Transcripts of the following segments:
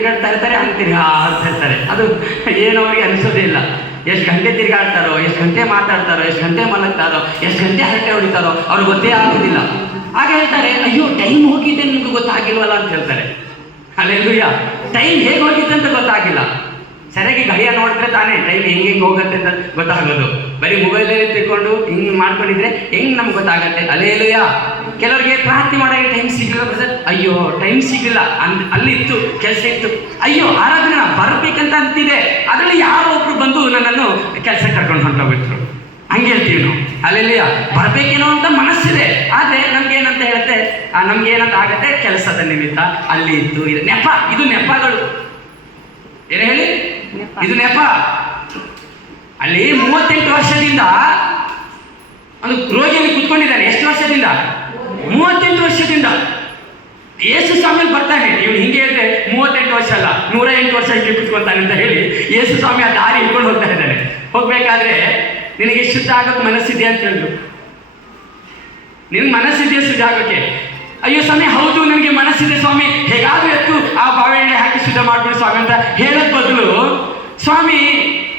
ತಿರುಗಾಡ್ತಾ ಇರ್ತಾರೆ ತಿರುಗಾಡ್ತಾ ಇರ್ತಾರೆ. ಅದು ಏನು ಅವ್ರಿಗೆ ಅನಿಸೋದೇ ಇಲ್ಲ. ಎಷ್ಟು ಗಂಟೆ ತಿರುಗಾಡ್ತಾರೋ, ಎಷ್ಟು ಗಂಟೆ ಮಾತಾಡ್ತಾರೋ, ಎಷ್ಟು ಗಂಟೆ ಮಲಗ್ತಾರೋ, ಎಷ್ಟು ಗಂಟೆ ಹರಟೆ ಹೊಡಿತಾರೋ, ಅವ್ರಿಗೆ ಗೊತ್ತೇ ಆಗೋದಿಲ್ಲ. ಆಗ ಹೇಳ್ತಾರೆ, ಅಯ್ಯೋ ಟೈಮ್ ಹೋಗಿದೆ ನಿಮ್ಗೆ ಗೊತ್ತಾಗಿಲ್ವಲ್ಲ ಅಂತ ಹೇಳ್ತಾರೆ. ಅಲ್ಲೆಲ್ಲೂಯ್ಯ ಟೈಮ್ ಹೇಗೆ ಹೋಗಿತ್ತು ಅಂತ ಗೊತ್ತಾಗಿಲ್ಲ. ಸರಿಯಾಗಿ ಗಡಿಯ ನೋಡಿದ್ರೆ ತಾನೇ ಟೈಮ್ ಹೆಂಗೆ ಹೋಗುತ್ತೆ ಅಂತ ಗೊತ್ತಾಗೋದು. ಬರೀ ಮೊಬೈಲಲ್ಲಿ ತಿಳ್ಕೊಂಡು ಹಿಂಗೆ ಮಾಡ್ಕೊಂಡಿದ್ರೆ ಹೆಂಗೆ ನಮ್ಗೆ ಗೊತ್ತಾಗತ್ತೆ? ಅಲ್ಲೇಲುಯ್ಯ ಕೆಲವರಿಗೆ ಪ್ರಾರ್ಥನೆ ಮಾಡೋಕ್ಕೆ ಟೈಮ್ ಸಿಗಲಿಲ್ಲ ಬ್ರದರ್ ಅಯ್ಯೋ ಟೈಮ್ ಸಿಗಲಿಲ್ಲ. ಅಂದ್ ಅಲ್ಲಿ ಇತ್ತು ಕೆಲಸ ಇತ್ತು. ಅಯ್ಯೋ ಆರಾಧನೆ ಬರಬೇಕಂತ ಅಂತಿದೆ. ಅದರಲ್ಲಿ ಯಾರೋ ಒಬ್ರು ಬಂದು ನನ್ನನ್ನು ಕೆಲಸ ಕರ್ಕೊಂಡು ಹೊಂಟೋಗ್ಬಿಟ್ರು. ಹಂಗೆ ಹೇಳ್ತೀವಿ ನಾವು. ಅಲ್ಲೆಲ್ಲಿಯ ಬರಬೇಕೇನೋ ಅಂತ ಮನಸ್ಸಿದೆ. ಆದರೆ ನಮ್ಗೇನಂತ ಏನಂತ ಹೇಳುತ್ತೆ? ನಮ್ಗೆ ಏನಂತ ಆಗತ್ತೆ? ಕೆಲಸದ ನಿಮಿತ್ತ ಅಲ್ಲಿ ಇತ್ತು ಇದು ನೆಪ ಇದು ನೆಪಗಳು. ಏನು ಹೇಳಿ? ಇದು ನೆಪ. ಅಲ್ಲಿ ಮೂವತ್ತೆಂಟು ವರ್ಷದಿಂದ ಅದು ರೋಗಿಯಲ್ಲಿ ಕುತ್ಕೊಂಡಿದ್ದಾನೆ. ಎಷ್ಟು ವರ್ಷದಿಂದ? ಮೂವತ್ತೆಂಟು ವರ್ಷದಿಂದ. ಯೇಸು ಸ್ವಾಮಿ ಬರ್ತಾನೆ. ಇವನು ಹಿಂಗೆ ಹೇಳಿದ್ರೆ ಮೂವತ್ತೆಂಟು ವರ್ಷ ಅಲ್ಲ ನೂರ ಎಂಟು ವರ್ಷ ಹಿಂಗೆ ಕುತ್ಕೊತಾನೆ ಅಂತ ಹೇಳಿ ಯೇಸು ಸ್ವಾಮಿ ಆ ದಾರಿ ಹಿಡ್ಕೊಂಡು ಹೋಗ್ತಾ ಇದ್ದಾನೆ. ಹೋಗ್ಬೇಕಾದ್ರೆ ನಿನಗೆ ಶುದ್ಧ ಆಗೋಕೆ ಮನಸ್ಸಿದೆ ಅಂತ ಹೇಳಿದ್ರು ನಿನ್ ಮನಸ್ಸಿದೆಯಾ ಶುದ್ಧ ಆಗೋಕೆ? ಅಯ್ಯೋ ಸ್ವಾಮಿ, ಹೌದು, ನನಗೆ ಮನಸ್ಸಿದೆ ಸ್ವಾಮಿ. ಹೇಗಾದ್ರೂ ಎತ್ತು, ಆ ಬಾವೆಣ್ಣೆ ಹಾಕಿ ಶುದ್ಧ ಮಾಡ್ಬಿಡಿ ಸ್ವಾಮಿ ಅಂತ ಹೇಳೋದ್ ಬದಲು ಸ್ವಾಮಿ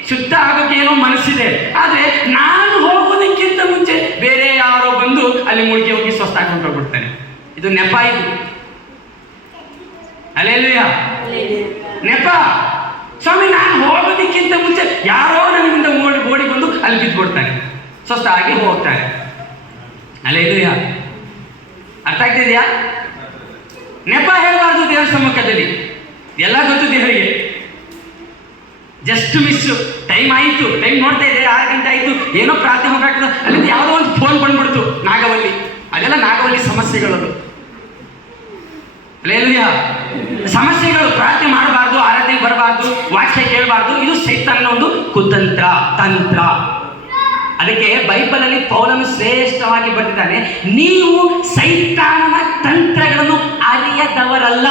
ಶುದ್ಧ ಆಗೋಕೆ ಏನೋ ಮನಸ್ಸಿದೆ. ಆದ್ರೆ ನಾನು ಹೋಗೋದಕ್ಕಿಂತ ಮುಂಚೆ ಬೇರೆ ಯಾರೋ ಬಂದು ಅಲ್ಲಿ ಮುಳುಗಿ ಹೋಗಿ ಸ್ವಸ್ಥ ಹಾಕೊಂಡು ಹೋಗ್ಬಿಡ್ತಾನೆ ಇದು ನೆಪ ಇದು. ಅಲ್ಲೆಲ್ಲೂಯ್ಯ. ನೆಪ. ಸ್ವಾಮಿ, ನಾನು ಹೋಗೋದಕ್ಕಿಂತ ಮುಂಚೆ ಯಾರೋ ನನಗಿಂತ ಓಡಿ ಓಡಿ ಬಂದು ಅಲ್ಲಿ ಬಿದ್ದುಬಿಡ್ತಾನೆ ಸ್ವಸ್ಥ ಆಗಿ ಹೋಗ್ತಾನೆ ಅಲ್ಲೆಲ್ಲೂಯ್ಯ. ಅರ್ಥ ಆಗ್ತಿದೆಯಾ? ನೆಪ ಹೇಳಬಾರ್ದು ದೇವರ ಸಮ್ಮುಖದಲ್ಲಿ. ಎಲ್ಲ ಗೊತ್ತು ದೇವರಿಗೆ. ಜಸ್ಟ್ ಮಿಸ್ ಟೈಮ್ ಆಯಿತು. ಟೈಮ್ ನೋಡ್ತಾ ಇದ್ದೆ ಆರು ಗಂಟೆ ಆಯಿತು ಏನೋ ಪ್ರಾರ್ಥನೆ ಹೋಗ್ಬೇಕಾಗ್ತದೆ ಅಲ್ಲಿಂದ ಯಾವುದೋ ಒಂದು ಫೋನ್ ಬಂದ್ಬಿಡ್ತು. ನಾಗವಲ್ಲಿ. ಅದೆಲ್ಲ ನಾಗವಲ್ಲಿ ಸಮಸ್ಯೆಗಳದು ಸಮಸ್ಯೆಗಳು. ಪ್ರಾರ್ಥನೆ ಮಾಡಬಾರ್ದು, ಆರಾಧನೆಗೆ ಬರಬಾರ್ದು ವಾಕ್ಯ ಕೇಳಬಾರ್ದು. ಇದು ಸೈತಾನ್ನ ಒಂದು ಕುತಂತ್ರ, ತಂತ್ರ. ಅದಕ್ಕೆ ಬೈಬಲಲ್ಲಿ ಪೌಲನು ಶ್ರೇಷ್ಠವಾಗಿ ಬರೆದಿದ್ದಾನೆ ನೀವು ಸೈತಾನನ ತಂತ್ರಗಳನ್ನು ಅರಿಯದವರಲ್ಲ.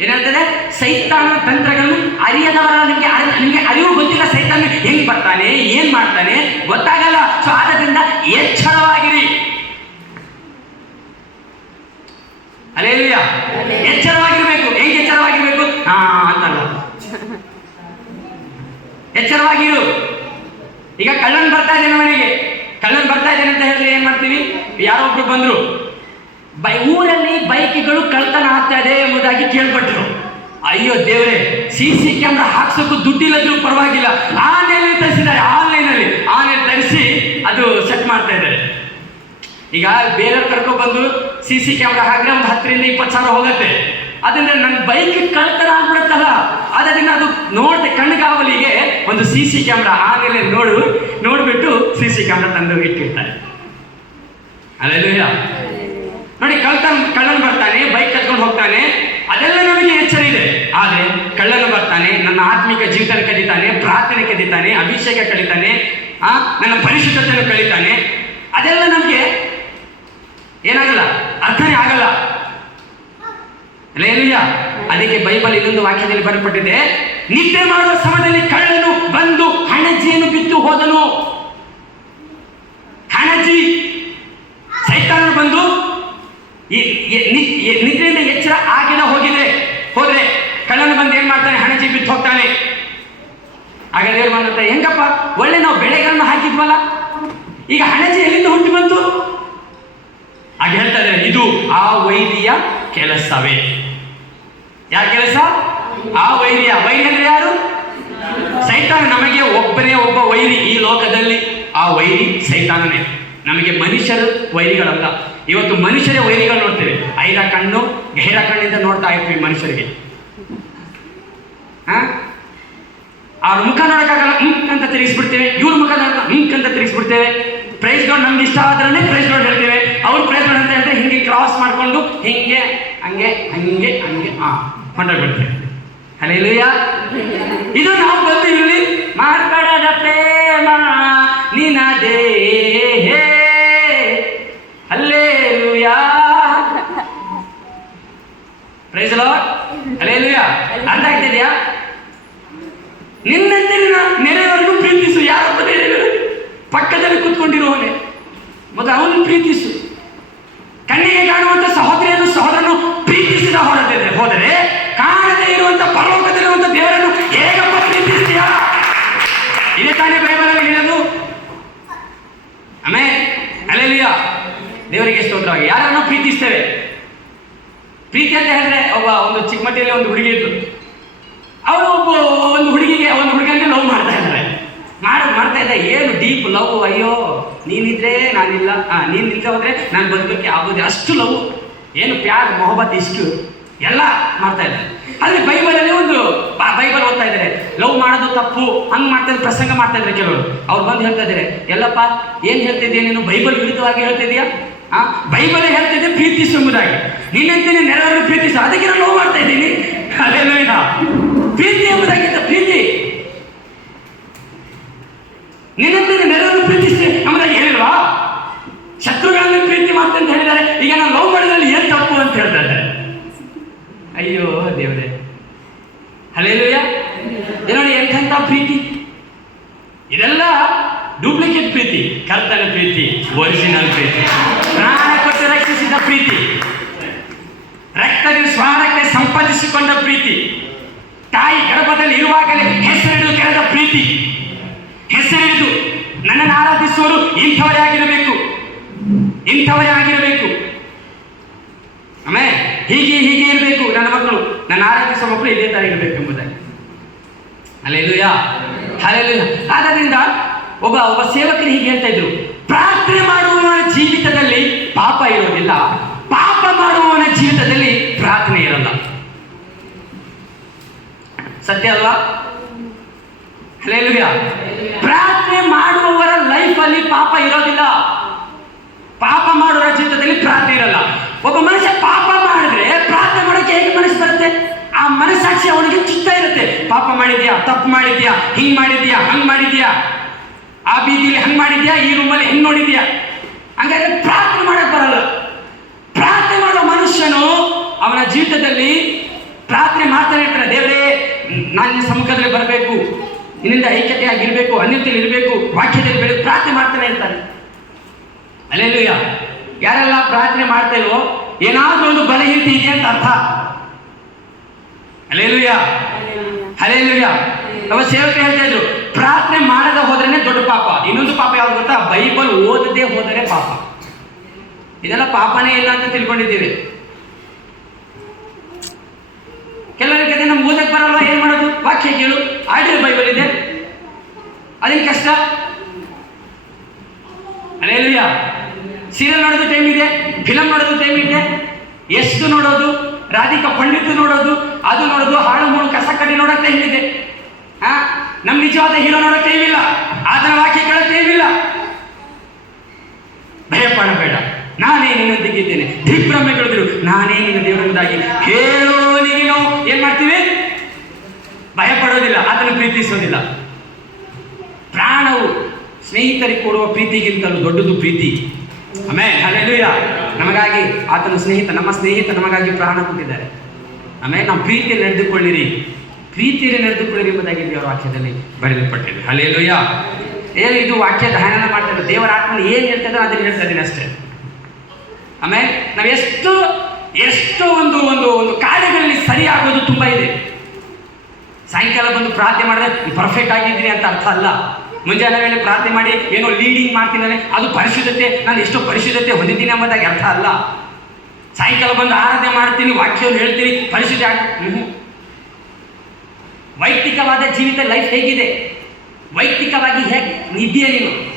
ಏನಂತದೆ ಸೈತಾನ ತಂತ್ರಗಳನ್ನು ಅರಿಯದವರ ನಿಮಗೆ ನಿಮಗೆ ಅರಿವು ಗೊತ್ತಿಲ್ಲ ಸೈತಾನ ಹೆಂಗ್ ಬರ್ತಾನೆ, ಏನ್ ಮಾಡ್ತಾನೆ? ಗೊತ್ತಾಗಲ್ಲ. ಸೊ ಆದ್ದರಿಂದ ಎಚ್ಚರವಾಗಿರಿ. ಅಲ್ಲೇಲುಯ್ಯ ಎಚ್ಚರವಾಗಿರ್ಬೇಕು. ಹೆಂಗೆ ಎಚ್ಚರವಾಗಿರ್ಬೇಕು? ಹಾ, ಅಂತಲ್ಲ. ಎಚ್ಚರವಾಗಿರು. ಈಗ ಕಳ್ಳನ್ ಬರ್ತಾ ಇದ್ದಾನೆ ಮನೆಗೆ. ಕಳ್ಳನ್ ಬರ್ತಾ ಇದ್ದಾನೆ ಅಂತ ಹೇಳಿದ್ರೆ ಏನ್ ಮಾಡ್ತೀವಿ? ಯಾರೋ ಬಂದ್ರು. ಬೈ ಊರಲ್ಲಿ ಬೈಕ್ಗಳು ಕಳ್ತನ ಆಗ್ತಾ ಇದೆ ಎಂಬುದಾಗಿ ಕೇಳ್ಪಟ್ರು. ಅಯ್ಯೋ ದೇವ್ರೆ, ಸಿ ಸಿ ಕ್ಯಾಮ್ರಾ ಹಾಕ್ಸೋಕ್ಕೂ ದುಡ್ಡಿಲ್ಲದ್ರೂ ಪರವಾಗಿಲ್ಲ. ಆನ್ಲೈನ್ ತರಿಸಿದ್ದಾರೆ ಆನ್ಲೈನ್ ಅಲ್ಲಿ ಆನ್ಲೈನ್ ತರಿಸಿ ಅದು ಸೆಟ್ ಮಾಡ್ತಾ ಇದ್ದಾರೆ. ಈಗ ಬೇರೆಯವ್ರು ಕರ್ಕೊಂಡ್ಬಂದು ಸಿ ಸಿ ಕ್ಯಾಮ್ರಾ ಹಾಕಿದ್ರೆ ಒಂದು ಹತ್ತರಿಂದ ಇಪ್ಪತ್ತು ಸಾವಿರ ಹೋಗುತ್ತೆ. ಅದನ್ನ ನನ್ನ ಬೈಕ್ ಕಳ್ತನ ಆಗ್ಬಿಡುತ್ತಲ್ಲ. ಅದರಿಂದ ಅದು ನೋಡಿದೆ ಕಣ್ಗಾವಲಿಗೆ ಒಂದು ಸಿ ಸಿ ಕ್ಯಾಮ್ರಾ ಆಮೇಲೆ ನೋಡು, ನೋಡ್ಬಿಟ್ಟು ಸಿ ಸಿ ಕ್ಯಾಮ್ರಾ ತಂದು ಇಟ್ಟಿರ್ತಾರೆ. ಅಲ್ಲೆಲ್ಲೂಯ್ಯ ನೋಡಿ ಕಳ್ತನ್ ಕಳ್ಳನ್ ಬರ್ತಾನೆ, ಬೈಕ್ ಕಟ್ಕೊಂಡು ಹೋಗ್ತಾನೆ. ಅದೆಲ್ಲ ನಮಗೆ ಎಚ್ಚರ ಇದೆ. ಆದ್ರೆ, ಕಳ್ಳನು ಬರ್ತಾನೆ, ನನ್ನ ಆತ್ಮಿಕ ಜೀವಿತನ ಕಲಿತಾನೆ ಪ್ರಾರ್ಥನೆ ಕಲಿತಾನೆ ಅಭಿಷೇಕ ಕಲಿತಾನೆ, ಆ, ನನ್ನ ಪರಿಶುದ್ಧತೆಯನ್ನು ಕಲಿತಾನೆ. ಅದೆಲ್ಲ ನಮಗೆ ಏನಾಗಲ್ಲ, ಅರ್ಥನೇ ಆಗಲ್ಲ. ಅಲ್ಲೇನಿಲ್ಲ ಅದಕ್ಕೆ ಬೈಬಲ್ ಇನ್ನೊಂದು ವಾಕ್ಯದಲ್ಲಿ ಬರಪಟ್ಟಿದೆ ನಿದ್ದೆ ಮಾಡುವ ಸಮಯದಲ್ಲಿ ಕಳ್ಳನು ಬಂದು ಹಣಜಿಯನ್ನು ಬಿತ್ತು ಹೋದನು. ಹಣಜಿ ಸೈತಾನ ಬಂದು ಈ- ಈ- ನಿ- ಈ- ನಿದ್ರೆಯಿಂದ ಎಚ್ಚರ ಆಗಿನ ಹೋಗಿದೆ ಹೋದ್ರೆ ಕಳ್ಳನು ಬಂದು ಏನ್ ಮಾಡ್ತಾನೆ? ಹಣಜಿ ಬಿತ್ತು ಹೋಗ್ತಾನೆ. ಆಗ ದೇವ್ರು ಬಂದಂತ, ಹೆಂಗಪ್ಪ? ಒಳ್ಳೆ ನಾವು ಬೆಳೆಗಳನ್ನು ಹಾಕಿದ್ವಲ್ಲ? ಈಗ ಹಣಜಿ ಎಲ್ಲಿಂದ ಹುಟ್ಟಿ ಬಂತು? ಆಗ ಹೇಳ್ತಾರೆ ಇದು ಆ ವೈರಿಯ ಕೆಲಸವೇ. ಯಾರ ಕೆಲಸ? ಆ ವೈರಿಯ ವೈರಿ ಅಂದ್ರೆ ಯಾರು? ಸೈತಾನ. ನಮಗೆ ಒಬ್ಬನೇ ಒಬ್ಬ ವೈರಿ ಈ ಲೋಕದಲ್ಲಿ. ಆ ವೈರಿ ಸೈತಾನನೇ. ನಮಗೆ ಮನುಷ್ಯರು ವೈರಿಗಳಲ್ಲ. ಇವತ್ತು ಮನುಷ್ಯರೇ ವೈರಿಗಳು ನೋಡ್ತೇವೆ. ಐದ ಕಣ್ಣು ಗೈರ ಕಣ್ಣಿಂದ ನೋಡ್ತಾ ಇರ್ತೀವಿ ಮನುಷ್ಯರಿಗೆ. ಅವ್ರ ಮುಖ ನೋಡೋಕ್ಕಾಗಲ್ಲ ಹಿಂಕ್ ಅಂತ ತಿರುಗಿಸ್ಬಿಡ್ತೇವೆ. ಇವ್ರ ಮುಖ ನೋಡಕ ಹಿಂಕ್ ಅಂತ ತಿರುಗಿಸ್ಬಿಡ್ತೇವೆ. ಪ್ರೈಸ್ಗಳು ನಮ್ಗೆ ಇಷ್ಟ ಆದ್ರೆ ಪ್ರೈಸ್ಗಳು ಹೇಳ್ತೇವೆ. ಅವ್ರ ಪ್ರೈಸ್ಗಳು ಅಂತ ಹೇಳಿದ್ರೆ ಹಿಂಗೆ ಕ್ರಾಸ್ ಮಾಡ್ಕೊಂಡು ಹಿಂಗೆ, ಹಂಗೆ ಹಂಗೆ ಹಂಗೆ ಹಾ ಹೊಂಟೋಗ್ಬಿಡ್ತೇವೆ ಅಲ್ಲಿಯ ಇದು ನಾವು ಬಂದು ಇಲ್ಲಿ ಮಾರ್ಪಡದ ಪ್ರೇಮ ನಿನದೇ ನೆರೆಯವರೆಗೂ ಪ್ರೀತಿಸು. ಯಾರಪ್ಪ ನೆರೆಯವರು ಪಕ್ಕದಲ್ಲಿ ಕೂತ್ಕೊಂಡಿರುವವನೇ. ಅವನು ಪ್ರೀತಿಸು. ಕಣ್ಣಿಗೆ ಕಾಣುವಂಥ ಸಹೋದರಿಯನ್ನು ದೇವರಿಗೆ ಸ್ತೋತ್ರವಾಗಿ. ಯಾರನ್ನು ಪ್ರೀತಿಸ್ತೇವೆ? ಪ್ರೀತಿ ಅಂತ ಹೇಳಿದ್ರೆ ಒಬ್ಬ ಒಂದು ಚಿಕ್ಕಮಟ್ಟಿಯಲ್ಲಿ ಒಂದು ಹುಡುಗಿ ಇದ್ರು ಅವರು ಒಬ್ಬ ಒಂದು ಹುಡುಗಿಗೆ, ಒಂದು ಹುಡುಗನಿಗೆ ಲವ್ ಮಾಡ್ತಾ ಇದ್ದಾರೆ. ಮಾಡ್, ಮಾಡ್ತಾ ಇದ್ದ ಏನು ಡೀಪ್ ಲವ್ ಅಯ್ಯೋ, ನೀನಿದ್ರೆ ನಾನಿಲ್ಲ. ನೀನ್ ನಿಲ್ತಾ ಹೋದ್ರೆ ನಾನು ಬದುಕಕ್ಕೆ ಆಗೋದೇ ಅಷ್ಟು ಲವ್ ಏನು ಪ್ಯಾರ್, ಮೊಹಬ್ಬತ್, ಇಷ್ಟು ಎಲ್ಲ ಮಾಡ್ತಾ ಇದ್ದಾರೆ. ಅಲ್ಲಿ ಒಂದು ಬೈಬಲ್ ಓದ್ತಾ ಇದ್ದಾರೆ. ಲವ್ ಮಾಡೋದು ತಪ್ಪು. ಹಂಗ್ ಮಾಡ್ತಾ ಇದ್ದಾರೆ, ಪ್ರಸಂಗ ಮಾಡ್ತಾ ಇದ್ದಾರೆ ಕೆಲವರು. ಅವ್ರು ಬಂದು ಹೇಳ್ತಾ ಇದ್ದಾರೆ, ಎಲ್ಲಪ್ಪ, ಏನ್ ಹೇಳ್ತಿದ್ಯಾ ನೀನು? ಬೈಬಲ್ ವಿರುದ್ಧವಾಗಿ ಹೇಳ್ತಿದ್ಯಾ ಆ ಬೈಬಲ್ ಹೇಳ್ತಿದ್ದೆ ಪ್ರೀತಿಸುವುದಾಗಿ ನೀನಂತೀನಿ ನೆರವನ್ನು ಪ್ರೀತಿಸು. ಅದಕ್ಕೆ ನಾನು ನೋವು ಮಾಡ್ತಾ ಇದ್ದೀನಿ. ಅಲ್ಲೆಲ್ಲ ಪ್ರೀತಿ ಎಂಬುದಾಗಿದ್ದ ಪ್ರೀತಿ. ನಿನ್ನಂತೇನೆ ನೆರವನ್ನು ಪ್ರೀತಿಸಿ ಎಂಬುದಾಗಿ ಹೇಳಿಲ್ವಾ? ಶತ್ರುಗಳನ್ನು ಪ್ರೀತಿ ಮಾಡ್ತಾ ಅಂತ ಹೇಳಿದ್ದಾರೆ. ಈಗ ನಾನು ಲವ್ ಮಾಡಿದ್ರಲ್ಲಿ ಏನ್ ತಪ್ಪು ಅಂತ ಹೇಳ್ತಾ ಇದ್ದಾರೆ ಅಯ್ಯೋ ದೇವರೇ. ಹಲೇಲುಯ್ಯ ನೋಡಿ ಎಂಥ ಪ್ರೀತಿ. ಇದೆಲ್ಲ ಡೂಪ್ಲಿಕೇಟ್ ಪ್ರೀತಿ. ಕರ್ತನ ಪ್ರೀತಿ ಒರಿಜಿನಲ್ ಪ್ರೀತಿ ಪ್ರಾಣ ಕೊಟ್ಟು ರಕ್ಷಿಸಿದ ಪ್ರೀತಿ ರಕ್ತದ ಸ್ವಾರಕ್ಕೆ ಸಂಪಾದಿಸಿಕೊಂಡ ಪ್ರೀತಿ. ತಾಯಿ ಗರ್ಭದಲ್ಲಿ ಇರುವಾಗಲೇ ಹೆಸರಿಡು ಕೆರೆದ ಪ್ರೀತಿ. ಹೆಸರಿಡಿದು ನನ್ನನ್ನು ಆರಾಧಿಸುವರು ಇಂಥವರೇ ಆಗಿರಬೇಕು. ಇಂಥವರೇ ಆಗಿರಬೇಕು. ಆಮೇಲೆ ಹೀಗೆ ಹೀಗೆ ಇರಬೇಕು. ನನ್ನ ಮಕ್ಕಳು, ನನ್ನ ಆರಾಧಿಸುವ ಮಕ್ಕಳು ಇದೇ ತರ ಇರಬೇಕು ಎಂಬುದಾಗಿ. ಅಲ್ಲೆಲ್ಲೂಯ ಅಲ್ಲೆಲ್ಲೂಯ ಆದ್ದರಿಂದ ಒಬ್ಬ ಒಬ್ಬ ಸೇವಕರು ಹೀಗೆ ಹೇಳ್ತಾ ಇದ್ರು. ಪ್ರಾರ್ಥನೆ ಮಾಡುವ ಜೀವಿತದಲ್ಲಿ ಪಾಪ ಇರೋದಿಲ್ಲ. ಜೀವಿತದಲ್ಲಿ ಪ್ರಾರ್ಥನೆ ಇರಲ್ಲ. ಸತ್ಯ ಅಲ್ವಾ? ಪ್ರಾರ್ಥನೆ ಮಾಡುವವರ ಲೈಫಲ್ಲಿ ಪಾಪ ಇರೋದಿಲ್ಲ. ಪಾಪ ಮಾಡುವ ಜೀವಿತದಲ್ಲಿ ಪ್ರಾರ್ಥನೆ ಇರಲ್ಲ. ಒಬ್ಬ ಮನುಷ್ಯ ಪಾಪ ಮಾಡಿದ್ರೆ ಪ್ರಾರ್ಥನೆ ಮಾಡೋಕೆ ಹೇಗೆ ಮನಸ್ಸು ಬರುತ್ತೆ? ಆ ಮನಸ್ಸಾಕ್ಷಿ ಅವನಿಗೆ ಚುತ್ತ ಇರುತ್ತೆ. ಪಾಪ ಮಾಡಿದ್ಯಾ? ತಪ್ಪು ಮಾಡಿದ್ಯಾ? ಹಿಂಗ್ ಮಾಡಿದ್ಯಾ? ಹಂಗ್ ಮಾಡಿದ್ಯಾ? ಆ ಬೀದಿಲಿ ಹಂಗ್ ಮಾಡಿದ್ಯಾ? ಈ ರೂಮಲ್ಲಿ ಹೆಂಗ್ ನೋಡಿದ್ಯಾ? ಹಂಗಾದ್ರೆ ಪ್ರಾರ್ಥನೆ ಮಾಡಕ್ ಬರಲ್ಲ. ಮನುಷ್ಯನು ಅವನ ಜೀವಿತದಲ್ಲಿ ಪ್ರಾರ್ಥನೆ ಮಾಡ್ತಾನೆ ಇರ್ತಾರೆ ದೇವರೇ, ನಾನು ಸಮ್ಮುಖದಲ್ಲಿ ಬರಬೇಕು, ನಿನ್ನಿಂದ ಐಕ್ಯತೆಯಾಗಿರ್ಬೇಕು, ಅನ್ಯತೆಯಲ್ಲಿ ಇರಬೇಕು, ವಾಕ್ಯದಲ್ಲಿ ಬೆಳೆ ಪ್ರಾರ್ಥನೆ ಮಾಡ್ತಾನೆ ಇರ್ತಾನೆ. ಅಲ್ಲೆಲ್ಲೂಯ ಯಾರೆಲ್ಲ ಪ್ರಾರ್ಥನೆ ಮಾಡ್ತಾ ಏನಾದ್ರೂ ಒಂದು ಬಲಹೀನತೆ ಇದೆ ಅಂತ ಅರ್ಥ? ಅಲ್ಲೆಲ್ಲೂಯ ಅಲ್ಲೆಲ್ಲೂಯ ನಮ್ಮ ಸೇವಕರು ಹೇಳ್ತಾ ಇದ್ರು, ಪ್ರಾರ್ಥನೆ ಮಾಡದ ಹೋದ್ರೇನೆ ದೊಡ್ಡ ಪಾಪ. ಇನ್ನೊಂದು ಪಾಪ ಯಾವ್ದು ಗೊತ್ತಾ? ಬೈಬಲ್ ಓದದೆ ಹೋದರೆ ಪಾಪ. ಇದೆಲ್ಲ ಪಾಪನೇ ಇಲ್ಲ ಅಂತ ತಿಳ್ಕೊಂಡಿದ್ದೀವಿ ಕೆಲವರಿಗೆ ಅದೇ ನಮ್ಗೆ ಓದಕ್ಕೆ ಬರಲ್ಲ ಏನು ಮಾಡೋದು? ವಾಕ್ಯ ಕೇಳು. ಆಡಿಯೋ ಬೈಬಲ್ ಇದೆ. ಅದೇನು ಕಷ್ಟ? ಅಲ್ಲೆಲ್ಲೂಯ ಸೀರಿಯಲ್ ನೋಡೋದು ಟೈಮ್ ಇದೆ. ಫಿಲಮ್ ನೋಡೋದು ಟೈಮ್ ಇದೆ. ಎಷ್ಟು ನೋಡೋದು? ರಾಧಿಕಾ ಪಂಡಿತ್ ನೋಡೋದು, ಅದು ನೋಡೋದು ಹಾಳು ಮೂಳು ಕಸ ಕಡ್ಡಿ ನೋಡೋಕೆ ಟೈಮ್ ಇದೆ. ಹಾ ನಮ್ಮ ನಿಜವಾದ ಹೀರೋ ನೋಡೋಕೆ ಟೈಮ್ ಇಲ್ಲ. ಆತನ ವಾಕ್ಯ ಕೇಳೋಕೆ ಟೈಮ್ ಇಲ್ಲ. ಭಯ ಪಡಬೇಡ ನಾನೇ ನಿನ್ನೊಂದಿಗಿದ್ದೇನೆ ದಿಗ್ಭ್ರಮೆ ದಿಗ್ಭ್ರಮೆಗಳಿದ್ರು ನಾನೇ ನಿನ್ನ ದೇವರಿಂದಾಗಿ. ಹೇಳೋ ನೀನು ಏನ್ ಮಾಡ್ತೀವಿ? ಭಯ ಪಡೋದಿಲ್ಲ ಆತನ ಪ್ರೀತಿಸೋದಿಲ್ಲ. ಪ್ರಾಣವು ಸ್ನೇಹಿತರಿಗೆ ಕೊಡುವ ಪ್ರೀತಿಗಿಂತಲೂ ದೊಡ್ಡದು ಪ್ರೀತಿ. ಆಮೇಲೆ ಅಲ್ಲೆಲ್ಲೂಯ ನಮಗಾಗಿ ಆತನ ಸ್ನೇಹಿತ, ನಮ್ಮ ಸ್ನೇಹಿತ ನಮಗಾಗಿ ಪ್ರಾಣ ಕೊಟ್ಟಿದ್ದಾರೆ. ಆಮೇಲೆ ನಾವು ಪ್ರೀತಿಯಲ್ಲಿ ನಡೆದುಕೊಳ್ಳಿರಿ. ಪ್ರೀತಿಯಲ್ಲಿ ನಡೆದುಕೊಳ್ಳಿರಿ ಎಂಬುದಾಗಿ ದೇವರ ವಾಕ್ಯದಲ್ಲಿ ಬರೆಯಲ್ಪಟ್ಟಿದೆ. ಅಲ್ಲೆಲ್ಲೂಯ ಏನು ಇದು ವಾಕ್ಯ ಧ್ಯಾನ ಮಾಡ್ತಾರೆ. ದೇವರ ಆತ್ಮನ ಏನು ಹೇಳ್ತಾರೆ ಅದನ್ನ ಹೇಳ್ತಾ ಇದ್ದೀನಿ ಅಷ್ಟೇ. ಆಮೇಲೆ ನಾವು ಎಷ್ಟು ಎಷ್ಟು ಒಂದು ಒಂದು ಒಂದು ಕಾರ್ಯಗಳಲ್ಲಿ ಸರಿಯಾಗೋದು ತುಂಬ ಇದೆ. ಸಾಯಂಕಾಲ ಬಂದು ಪ್ರಾರ್ಥನೆ ಮಾಡಿದ್ರೆ ಪರ್ಫೆಕ್ಟ್ ಆಗಿದ್ದೀನಿ ಅಂತ ಅರ್ಥ ಅಲ್ಲ. ಮುಂಜಾನೆ ವೇಳೆ ಪ್ರಾರ್ಥನೆ ಮಾಡಿ, ಏನೋ ಲೀಡಿಂಗ್ ಮಾಡ್ತೀನಿ ಅದು ಪರಿಶುದ್ಧತೆ, ನಾನು ಎಷ್ಟು ಪರಿಶುದ್ಧತೆ ಹೊಂದಿದ್ದೀನಿ ಎಂಬುದಾಗಿ ಅರ್ಥ ಅಲ್ಲ. ಸಾಯಂಕಾಲ ಬಂದು ಆರಾಧನೆ ಮಾಡ್ತೀನಿ, ವಾಕ್ಯವನ್ನು ಹೇಳ್ತೀನಿ, ಪರಿಶುದ್ಧ. ವೈಯಕ್ತಿಕವಾದ ಜೀವಿತ ಲೈಫ್ ಹೇಗಿದೆ? ವೈಯಕ್ತಿಕವಾಗಿ ಹೇಗೆ ನೀನು?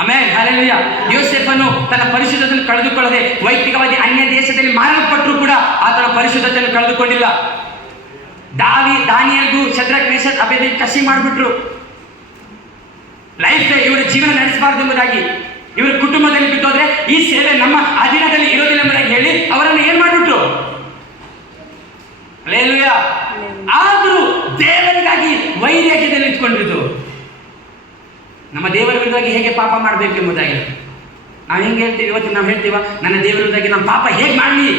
ಆಮೇಲೆ ಹಾಲೆಲೂಯ ಯೋಸೆಫನು ತನ್ನ ಪರಿಶುದ್ಧತೆಯನ್ನು ಕಳೆದುಕೊಳ್ಳದೆ ವೈಯಕ್ತಿಕವಾಗಿ ಅನ್ಯ ದೇಶದಲ್ಲಿ ಮಾರಲ್ಪಟ್ಟರು ಕೂಡ ಆತನ ಪರಿಶುದ್ಧತೆಯನ್ನು ಕಳೆದುಕೊಂಡಿಲ್ಲ. ದಾವಿ ದಾನಿಯಲ್ಗೂ ಚದ್ರ ಮೇಷತ್ ಅಭೇದಿ ಕಸಿ ಮಾಡಿಬಿಟ್ರು. ಲೈಫ್ ಇವರ ಜೀವನ ನಡೆಸಬಾರ್ದು ಎಂಬುದಾಗಿ ಇವರ ಕುಟುಂಬದಲ್ಲಿ ಬಿದ್ದೋದ್ರೆ ಈ ಸೇವೆ ನಮ್ಮ ಅಧೀನದಲ್ಲಿ ಇರೋದಿಲ್ಲ ಎಂಬುದಾಗಿ ಹೇಳಿ ಅವರನ್ನು ಏನ್ ಮಾಡಿಬಿಟ್ರು? ಆದರೂ ದೇವರಿಗಾಗಿ ವೈರಾಗ್ಯದಲ್ಲಿ ಇಟ್ಕೊಂಡಿದ್ದು ನಮ್ಮ ದೇವರ ವಿರುದ್ಧವಾಗಿ ಹೇಗೆ ಪಾಪ ಮಾಡಬೇಕು ಎಂಬುದಾಗಿ ನಾವು ಹೆಂಗೆ ಹೇಳ್ತೀವಿ ಇವತ್ತು ನಾವು ಹೇಳ್ತೀವ, ನನ್ನ ದೇವರ ವಿರುದ್ಧವಾಗಿ ನಮ್ಮ ಪಾಪ ಹೇಗೆ ಮಾಡಲಿ?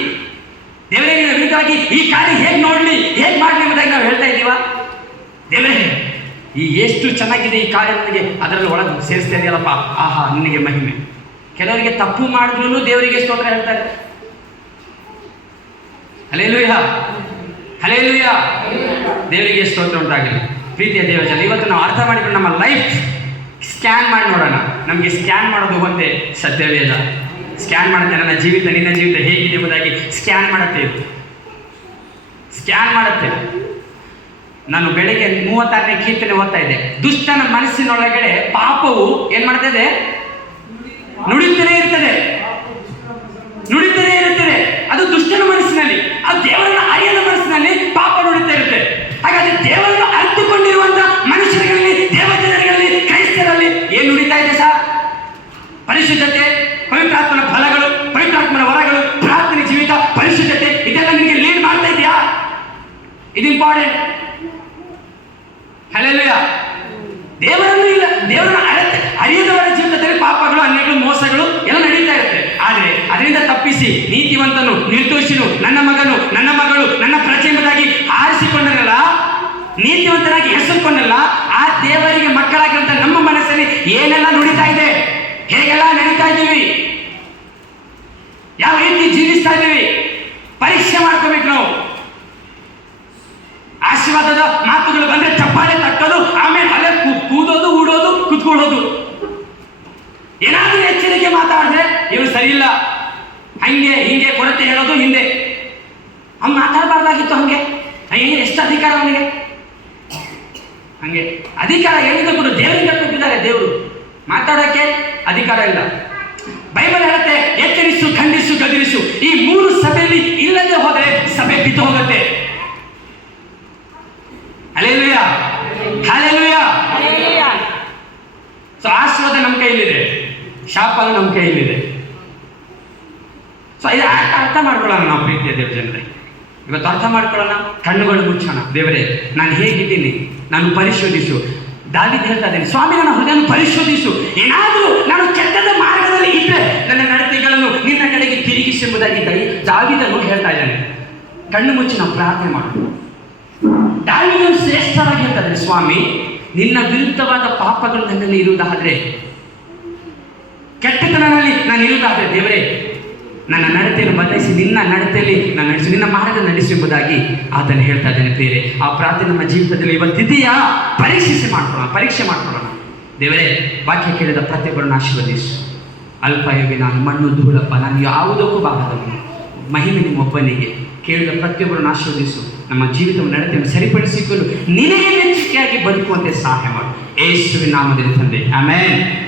ದೇವರೇ ವಿರುದ್ಧವಾಗಿ ಈ ಕಾರ್ಯ ಹೇಗೆ ನೋಡಲಿ, ಹೇಗೆ ಮಾಡಲಿ ಎಂಬುದಾಗಿ ನಾವು ಹೇಳ್ತಾ ಇದ್ದೀವ? ದೇವರೇ, ಈ ಎಷ್ಟು ಚೆನ್ನಾಗಿದೆ ಈ ಕಾರ್ಯ ನನಗೆ, ಅದರಲ್ಲಿ ಒಳಗೆ ಸೇರಿಸ್ತಾ ಇದೆಯಲ್ಲಪ್ಪ. ಆಹಾ, ನಿನಗೆ ಮಹಿಮೆ. ಕೆಲವರಿಗೆ ತಪ್ಪು ಮಾಡಿದ್ರು ದೇವರಿಗೆ ಸ್ತೋತ್ರ ಹೇಳ್ತಾರೆ. ಹಲೇಲುಯ್ಯ ಹಲೇಲುಯ್ಯ ದೇವರಿಗೆ ಸ್ತೋತ್ರ ಉಂಟಾಗಲಿ. ಪ್ರೀತಿಯ ದೇವಜನ, ಇವತ್ತು ನಾವು ಅರ್ಥ ಮಾಡಿಕೊಂಡು ನಮ್ಮ ಲೈಫ್ ಸ್ಕ್ಯಾನ್ ಮಾಡಿ ನೋಡೋಣ. ನಮಗೆ ಸ್ಕ್ಯಾನ್ ಮಾಡೋದು ಒಂದೇ ಸತ್ಯವೇ ಇಲ್ಲ ಸ್ಕ್ಯಾನ್ ಮಾಡುತ್ತೆ ನನ್ನ ಜೀವಿತ, ನಿನ್ನ ಜೀವಿತ ಹೇಗಿದೆ ಎಂಬುದಾಗಿ ಸ್ಕ್ಯಾನ್ ಮಾಡುತ್ತೆ ಇದು. ಸ್ಕ್ಯಾನ್ ಮಾಡುತ್ತೆ. ನಾನು ಬೆಳಿಗ್ಗೆ ಮೂವತ್ತಾರನೇ ಕೀರ್ತನೆ ಓದ್ತಾ ಇದ್ದೆ. ದುಷ್ಟನ ಮನಸ್ಸಿನೊಳಗಡೆ ಪಾಪವು ಏನ್ ಮಾಡ್ತಾ ಇದೆ? ನುಡಿತಾನೆ ಇರ್ತದೆ. ನುಡಿತಾನೆ ಇರುತ್ತದೆ ಅದು ದುಷ್ಟನ ಮನಸ್ಸಿನಲ್ಲಿ ಅದು ದೇವರನ್ನ ಅರಿಯದ ಮನಸ್ಸಿನಲ್ಲಿ ಪಾಪ ನುಡಿತಾ ಇರುತ್ತೆ ಹಾಗಾದ್ರೆ ದೇವರನ್ನು ಅರಿತುಕೊಂಡಿರುವಂತ ಮನುಷ್ಯರುಗಳಲ್ಲಿ ದೇವಜನರಲ್ಲಿ ಕ್ರೈಸ್ತರಲ್ಲಿ ಏನ್ ನುಡಿತಾ ಇದೆ ಸರ್ ಪರಿಶುದ್ಧತೆ ಪವಿತ್ರಾತ್ಮನ ಫಲಗಳು ಪವಿತ್ರಾತ್ಮನ ವರಗಳು ಪ್ರಾರ್ಥನೆ ಜೀವಿತ ಪರಿಶುದ್ಧತೆ ಇದೆಲ್ಲ ನಿಮಗೆ ಲೀಡ್ ಮಾಡ್ತಾ ಇದೆಯಾ ಇದು ಇಂಪಾರ್ಟೆಂಟ್ ಹಲೆಲುಯ ದೇವರನ್ನು ಇಲ್ಲ ದೇವರನ್ನ ಅರಿತ ಅರಿಯದವರ ಜೀವಿತದಲ್ಲಿ ಪಾಪಗಳು ಅನ್ಯಗಳು ಮೋಸಗಳು ಎಲ್ಲ ನಡೀತಾ ಇರುತ್ತೆ ಆದರೆ ಅದರಿಂದ ತಪ್ಪಿಸಿ ನೀತಿವಂತನು, ನಿರ್ದೋಷಿನು, ನನ್ನ ಮಗನು, ನನ್ನ ಮಗಳು, ನನ್ನ ಪ್ರಜೆ ಎಂಬುದಾಗಿ ಆರಿಸಿಕೊಂಡನಲ್ಲ? ನೀತಿವಂತನಾಗಿ ಹೆಸರುಕೊಂಡಲ್ಲ? ಆ ದೇವರಿಗೆ ಮಕ್ಕಳಾಗಿರುವಂತ ನಮ್ಮ ಮನಸ್ಸಲ್ಲಿ ಏನೆಲ್ಲ ನುಡಿತಾ ಇದೆ? ಹೇಗೆಲ್ಲ ನಡೀತಾ ಇದ್ದೀವಿ? ಯಾವ ರೀತಿ ಜೀವಿಸ್ತಾ ಇದ್ದೀವಿ? ಪರೀಕ್ಷೆ ಮಾಡ್ಕೋಬೇಕು ನಾವು. ಆಶೀರ್ವಾದದ ಮಾತುಗಳು ಬಂದ್ರೆ ಚಪ್ಪಾಳೆ ತಟ್ಟೋದು, ಆಮೇಲೆ ಅಲ್ಲೇ ಕೂದೋದು ಉಡೋದು ಕುತ್ಕೊಳ್ಳೋದು ಏನಾದ್ರೂ ಎಚ್ಚರಿಕೆ ಮಾತಾಡಿದ್ರೆ ಇವರು ಸರಿ ಇಲ್ಲ ಹಿಂಗೆ ಕೊರತೆ ಹೇಳೋದು ಹಿಂದೆ. ಅವ್ನು ಮಾತಾಡಬಾರ್ದಾಗಿತ್ತು ಹಂಗೆ. ಏನು ಎಷ್ಟು ಅಧಿಕಾರ ಅವನಿಗೆ? ಹಂಗೆ. ಅಧಿಕಾರ ಹೇಳಿದ ಕೂಡ ದೇವರಿಂದ ಕೊಟ್ಟಿದ್ದಾರೆ ದೇವರು. ಮಾತಾಡೋಕ್ಕೆ ಅಧಿಕಾರ ಇಲ್ಲ. ಬೈಬಲ್ ಹೇಳುತ್ತೆ ಎಚ್ಚರಿಸು ಖಂಡಿಸು ಗದರಿಸು. ಈ ಮೂರು ಸಭೆಯಲ್ಲಿ ಇಲ್ಲದೆ ಹೋದರೆ ಸಭೆ ಬಿದ್ದು ಹೋಗುತ್ತೆ. ಅಲೆಲುಯ ಹಲೆಲುಯ ಸೊ ಆಶೀರ್ವಾದ ನಮ್ಮ ಕೈಯಲ್ಲಿದೆ. ಶಾಪ ನಮ್ಮ ಕೈಲಿದೆ ಸೊ ಇದು ಅರ್ಥ ಮಾಡ್ಕೊಳ್ಳೋಣ ನಾವು ಪ್ರೀತಿಯ ದೇವ್ರ ಜನರೇ. ಇವತ್ತು ಅರ್ಥ ಮಾಡ್ಕೊಳ್ಳೋಣ? ಕಣ್ಣುಗಳು ಮುಚ್ಚೋಣ. ದೇವರೇ, ನಾನು ಹೇಗಿದ್ದೀನಿ? ನಾನು ಪರಿಶೋಧಿಸು. ದಾವಿದ್ ಹೇಳ್ತಾ ಇದ್ದೇನೆ, ಸ್ವಾಮಿ, ನನ್ನ ಹೃದಯ ಪರಿಶೋಧಿಸು. ಏನಾದರೂ ನಾನು ಕೆಟ್ಟದ ಮಾರ್ಗದಲ್ಲಿ ಇದ್ದರೆ ನನ್ನ ನಡತೆಗಳನ್ನು ನಿನ್ನ ಕಡೆಗೆ ತಿರುಗಿಸಿ ಎಂಬುದಾಗಿ ದೈ- ದಾವಿದನು ಹೇಳ್ತಾ ಇದ್ದಾನೆ. ಕಣ್ಣು ಮುಚ್ಚಿ ನಾವು ಪ್ರಾರ್ಥನೆ ಮಾಡೋಣ. ದಾವಿದನು ಶ್ರೇಷ್ಠವಾಗಿ ಹೇಳ್ತಾ ಹೇಳ್ತಾರೆ ಸ್ವಾಮಿ, ನಿನ್ನ ವಿರುದ್ಧವಾದ ಪಾಪಗಳು ನನ್ನಲ್ಲಿ ಇರುವುದಾದ್ರೆ ಕೆಟ್ಟತನದಲ್ಲಿ ನಾನು ಇರುವುದಾದ್ರೆ ದೇವರೇ ನನ್ನ ನಡತೆಯನ್ನು ಬದಲಿಸಿ ನಿನ್ನ ನಡತೆಯಲ್ಲಿ ನಾನು ನಡೆಸಿ, ನಿನ್ನ ಮಾರ್ಗ ನಡೆಸಿರುವುದಾಗಿ ಆತನು ಹೇಳ್ತಾ ಇದ್ದೇನೆ ಬೇರೆ ಆ ಪ್ರಾರ್ಥನೆ ನಮ್ಮ ಜೀವಿತದಲ್ಲಿ ಇವತ್ತಿದೆಯಾ ಪರೀಕ್ಷಿಸಿ ಮಾಡ್ಕೊಳ್ಳೋಣ, ಪರೀಕ್ಷೆ ಮಾಡ್ಕೊಳ್ಳೋಣ. ದೇವರೇ, ವಾಕ್ಯ ಕೇಳಿದ ಪ್ರತಿಯೊಬ್ಬರನ್ನು ಆಶೀರ್ವದಿಸು. ಅಲ್ಪಾಯೋಗಿ ನಾನು, ಮಣ್ಣು ಧೂಳಪ್ಪ, ನಾನು ಯಾವುದಕ್ಕೂ ಬಾರದವನು. ಮಹಿಮೆ ನಿಮ್ಮೊಬ್ಬನಿಗೆ ಕೇಳಿದ ಪ್ರತಿಯೊಬ್ಬರನ್ನು ಆಶೀರ್ವದಿಸು. ನಮ್ಮ ಜೀವಿತವನ್ನು, ನಡತೆಯನ್ನು ಸರಿಪಡಿಸಿಕೊಂಡು ನಿನಗೆ ಮೆಚ್ಚುಗೆಯಾಗಿ ಬದುಕುವಂತೆ ಸಹಾಯ ಮಾಡು. ಏಸುವಿನ ನಾಮದಲ್ಲಿ ತಂದೆ. ಆಮೇಲೆ